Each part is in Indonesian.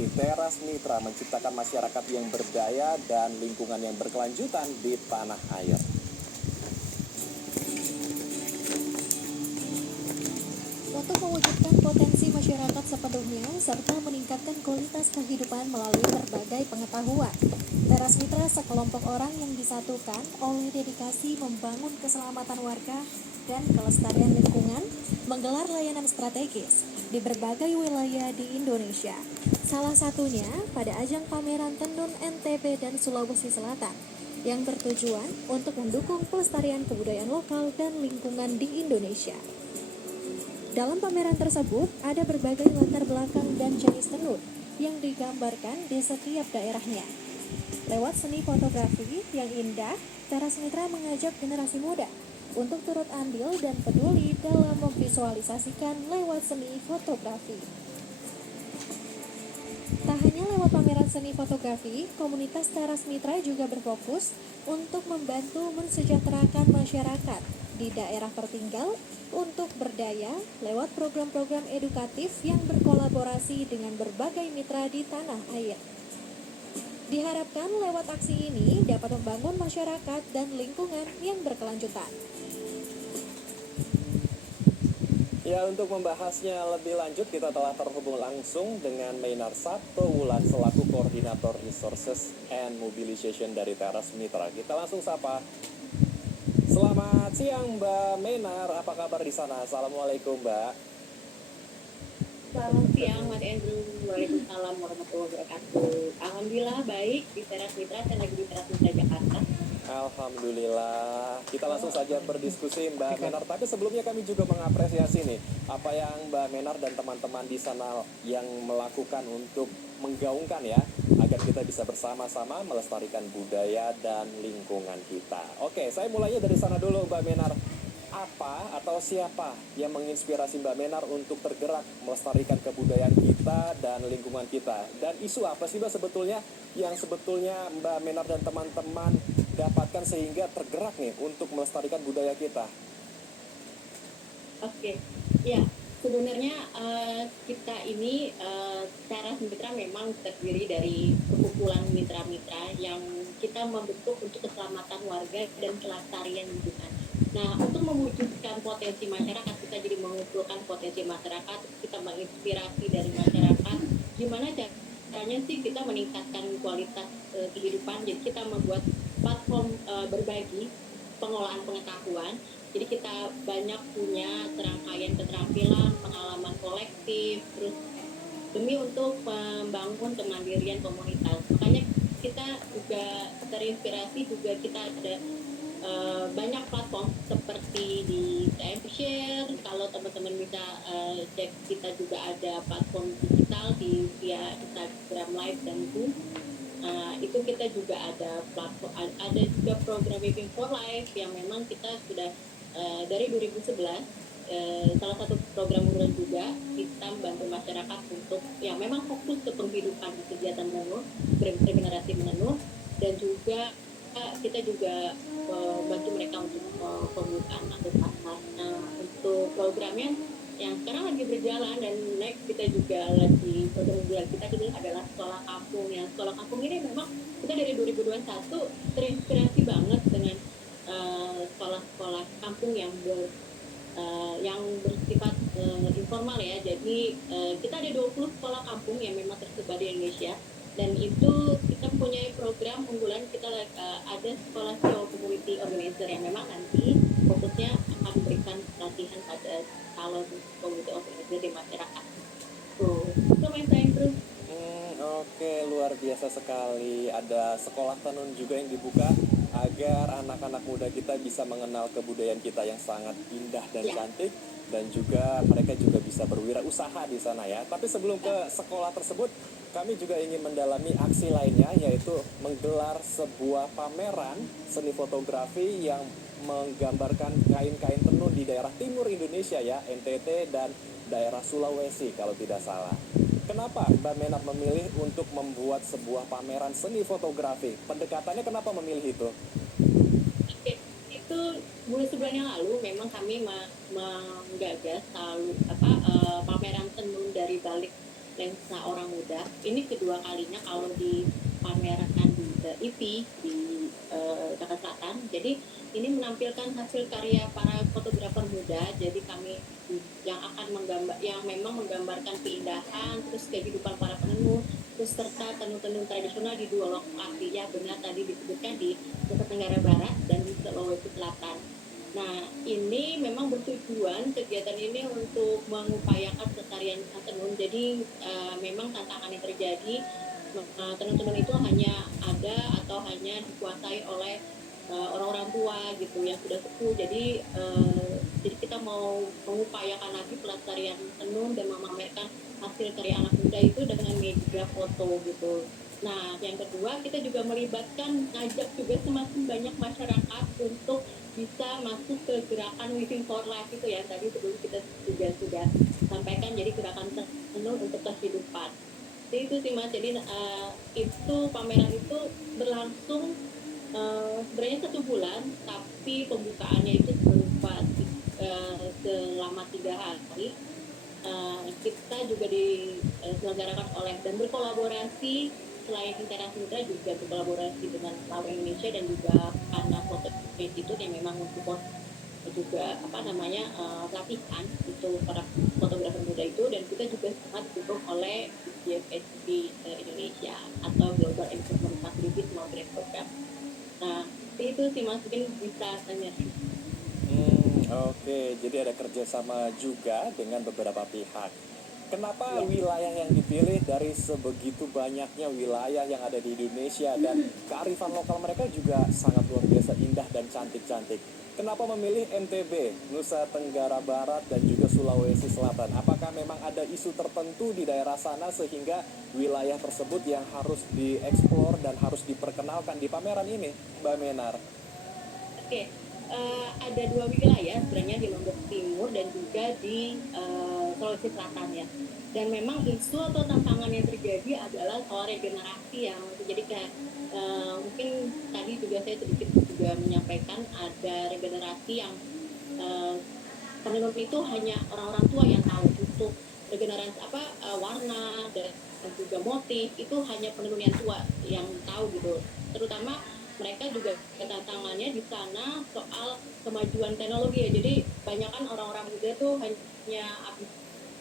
ini, Teras Mitra menciptakan masyarakat yang berdaya dan lingkungan yang berkelanjutan di tanah air. Untuk mewujudkan potensi masyarakat sepenuhnya serta meningkatkan kualitas kehidupan melalui berbagai pengetahuan, Teras Mitra sekelompok orang yang disatukan oleh dedikasi membangun keselamatan warga dan kelestarian lingkungan menggelar layanan strategis di berbagai wilayah di Indonesia. Salah satunya pada ajang pameran tenun NTB dan Sulawesi Selatan yang bertujuan untuk mendukung pelestarian kebudayaan lokal dan lingkungan di Indonesia. Dalam pameran tersebut, ada berbagai latar belakang dan jenis tenun yang digambarkan di setiap daerahnya. Lewat seni fotografi yang indah, Teras Mitra mengajak generasi muda untuk turut andil dan peduli dalam memvisualisasikan lewat seni fotografi. Tak hanya lewat pameran seni fotografi, komunitas Teras Mitra juga berfokus untuk membantu mensejahterakan masyarakat di daerah tertinggal untuk berdaya lewat program-program edukatif yang berkolaborasi dengan berbagai mitra di tanah air. Diharapkan lewat aksi ini dapat membangun masyarakat dan lingkungan yang berkelanjutan. Ya, untuk membahasnya lebih lanjut kita telah terhubung langsung dengan Meinar Sabtowulan selaku Koordinator Resources and Mobilization dari Teras Mitra. Kita langsung sapa. Selamat siang Mbak Meinar, apa kabar di sana? Assalamualaikum Mbak. Selamat siang Mas Andrew, waalaikumsalam warahmatullahi wabarakatuh. Alhamdulillah baik di Teras Mitra, saya lagi di Teras Mitra Jakarta. Alhamdulillah, kita langsung saja berdiskusi Mbak Meinar. Tapi sebelumnya kami juga mengapresiasi nih apa yang Mbak Meinar dan teman-teman di sana yang melakukan untuk menggaungkan ya, agar kita bisa bersama-sama melestarikan budaya dan lingkungan kita. Oke, saya mulainya dari sana dulu Mbak Meinar. Apa atau siapa yang menginspirasi Mbak Meinar untuk tergerak melestarikan kebudayaan kita dan lingkungan kita? Dan isu apa sih Mbak sebetulnya yang sebetulnya Mbak Meinar dan teman-teman dapatkan sehingga tergerak nih untuk melestarikan budaya kita? Oke, ya sebenarnya kita ini Teras Mitra memang terdiri dari perkumpulan mitra-mitra yang kita membentuk untuk keselamatan warga dan kelestarian lingkungan. Nah, untuk mewujudkan potensi masyarakat, kita jadi mengumpulkan potensi masyarakat, kita menginspirasi dari masyarakat, gimana caranya sih kita meningkatkan kualitas kehidupan. Jadi kita membuat platform berbagi pengolahan pengetahuan. Jadi kita banyak punya serangkaian keterampilan, pengalaman kolektif, terus demi untuk membangun kemandirian komunitas. Makanya kita juga terinspirasi juga kita ada banyak platform seperti di TM Share. Kalau teman-teman bisa cek, kita juga ada platform digital via Instagram Live dan Zoom. Itu kita juga ada platform, ada juga program Living for Life yang memang kita sudah dari 2011 salah satu program unggulan juga kita membantu masyarakat untuk yang memang fokus ke penghidupan kegiatan menenun, regenerasi menenun, dan juga kita juga bantu mereka untuk pembukaan atau pasar. Nah, untuk programnya yang sekarang lagi berjalan dan next kita juga lagi program unggulan kita adalah sekolah kampung. Yang sekolah kampung ini memang kita dari 2021 terinspirasi banget dengan sekolah-sekolah kampung yang bersifat informal ya. Jadi kita ada 20 sekolah kampung yang memang tersebar di Indonesia. Dan itu kita punya program unggulan, kita ada sekolah CEO community organizer yang memang nanti fokusnya akan memberikan pelatihan pada calon community organizer di masyarakat. Itu main saya terus. Oke, luar biasa sekali. Ada sekolah tenun juga yang dibuka agar anak-anak muda kita bisa mengenal kebudayaan kita yang sangat indah dan cantik, dan juga mereka juga bisa berwirausaha di sana ya. Tapi sebelum ke sekolah tersebut, kami juga ingin mendalami aksi lainnya, yaitu menggelar sebuah pameran seni fotografi yang menggambarkan kain-kain tenun di daerah timur Indonesia ya, NTT dan daerah Sulawesi kalau tidak salah. Kenapa Mbak Meinar memilih untuk membuat sebuah pameran seni fotografi? Pendekatannya kenapa memilih itu? Oke, itu sebulan yang lalu memang kami menggagas pameran tenun dari balik lensa orang muda. Ini kedua kalinya kalau dipamerkan di IP di Jakarta Selatan. Jadi ini menampilkan hasil karya para fotografer muda. Jadi kami yang akan yang memang menggambarkan keindahan, terus kehidupan para penenun, terus serta tenun-tenun tradisional di dua lokasi, ya benar tadi disebutkan di Nusa Tenggara Barat dan di Sulawesi Selatan. Nah, ini memang bertujuan kegiatan ini untuk mengupayakan pelestarian tenun. Jadi memang tantangan yang terjadi, tenun-tenun itu hanya ada atau hanya dikuasai oleh orang-orang tua gitu yang sudah sepuh. Jadi kita mau mengupayakan lagi pelestarian tenun dan memamerkan hasil karya anak muda itu dengan media foto gitu. Nah, yang kedua kita juga melibatkan, ngajak juga semakin banyak masyarakat untuk bisa masuk ke gerakan Living for Life itu ya, tadi sebelum kita juga sudah sampaikan, jadi gerakan tenun untuk kehidupan. Jadi itu sih Mas, jadi itu pameran itu berlangsung sebenarnya 1 bulan, tapi pembukaannya itu berupa selama 3 hari. Kita juga diselenggarakan oleh dan berkolaborasi, selain Teras Muda juga berkolaborasi dengan Laura Indonesia dan juga Anak Foto Institute yang memang mensupport juga pelatihan untuk para fotografer muda itu, dan kita juga sangat didukung oleh GFSB Indonesia atau Global Environment Facility Small Grant Program. Nah, itu sih Mas, mungkin bisa tanya. Oke, jadi ada kerjasama juga dengan beberapa pihak. Kenapa Ya. wilayah yang dipilih dari sebegitu banyaknya wilayah yang ada di Indonesia dan kearifan lokal mereka juga sangat luar biasa indah dan cantik-cantik? Kenapa memilih NTB, Nusa Tenggara Barat dan juga Sulawesi Selatan? Apakah memang ada isu tertentu di daerah sana sehingga wilayah tersebut yang harus dieksplor dan harus diperkenalkan di pameran ini, Mbak Menar? Oke, ada 2 wilayah sebenarnya, di Lombok Timur dan juga di Sulawesi Selatan ya. Dan memang isu atau tantangan yang terjadi adalah soal regenerasi yang jadi kayak mungkin tadi juga saya sedikit juga menyampaikan ada regenerasi yang penenun itu hanya orang-orang tua yang tahu untuk regenerasi warna dan juga motif itu hanya penenun yang tua yang tahu gitu. Terutama mereka juga tantangannya di sana soal kemajuan teknologi ya. Jadi banyak kan orang-orang muda tuh hanya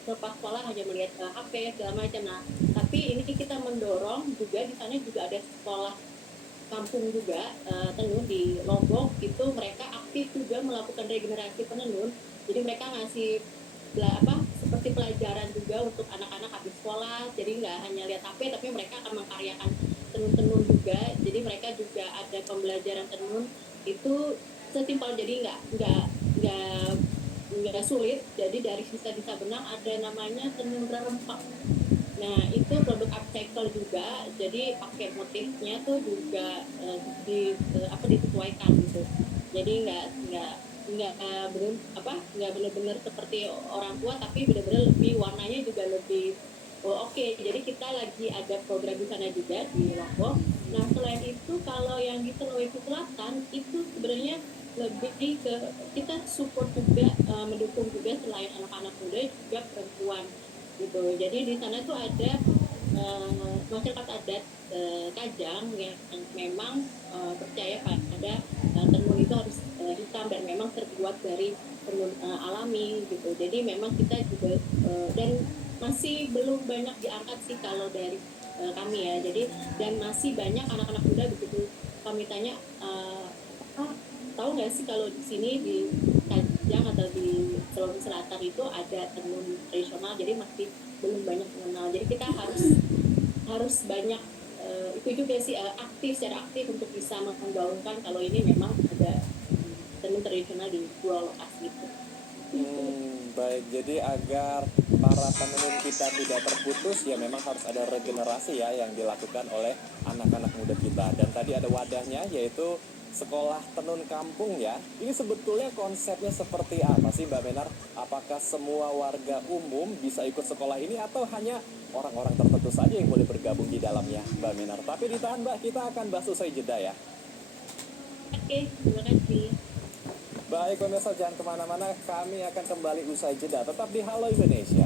lepas sekolah hanya melihat HP segala macam. Nah, tapi ini kita mendorong juga di sana juga ada sekolah kampung juga tenun di Lombok, itu mereka aktif juga melakukan regenerasi penenun. Jadi mereka ngasih seperti pelajaran juga untuk anak-anak habis sekolah. Jadi nggak hanya lihat HP, tapi mereka akan mengkaryakan tenun-tenun juga. Jadi mereka juga ada pembelajaran tenun itu sesimpel, jadi nggak sulit. Jadi dari sisa-sisa benang ada namanya tenun rempah. Nah, itu produk upcycle juga, jadi pakai motifnya tuh juga disesuaikan gitu. Jadi nggak benar-benar seperti orang tua, tapi benar-benar lebih warnanya juga lebih oke. Jadi kita lagi ada program di sana juga di Lombok. Nah, selain itu kalau yang di Sulawesi Selatan itu sebenarnya lebih ke kita support juga, mendukung juga selain anak-anak muda juga perempuan gitu. Jadi di sana tuh ada masyarakat adat Kajang yang memang percaya pada tenun itu harus hitam dan memang terbuat dari tenun alami gitu. Jadi memang kita juga dan masih belum banyak diangkat sih kalau dari kami ya. Jadi dan masih banyak anak-anak muda begitu kami tanya, tahu nggak sih kalau di sini di Kajang atau di Sulawesi Selatan itu ada tenun tradisional, jadi masih belum banyak mengenal. Jadi kita harus banyak itu juga sih secara aktif untuk bisa menggaungkan kalau ini memang ada tenun tradisional di 2 lokasi itu. Baik, jadi agar para penenun kita tidak terputus ya memang harus ada regenerasi ya yang dilakukan oleh anak-anak muda kita. Dan tadi ada wadahnya yaitu sekolah tenun kampung ya. Ini sebetulnya konsepnya seperti apa sih Mbak Menar? Apakah semua warga umum bisa ikut sekolah ini atau hanya orang-orang tertentu saja yang boleh bergabung di dalamnya, Mbak Menar? Tapi ditahan Mbak, kita akan bahas usai jeda ya. Oke, terima kasih. Baik pemirsa, jangan kemana-mana, kami akan kembali usai jeda. Tetap di Halo Indonesia.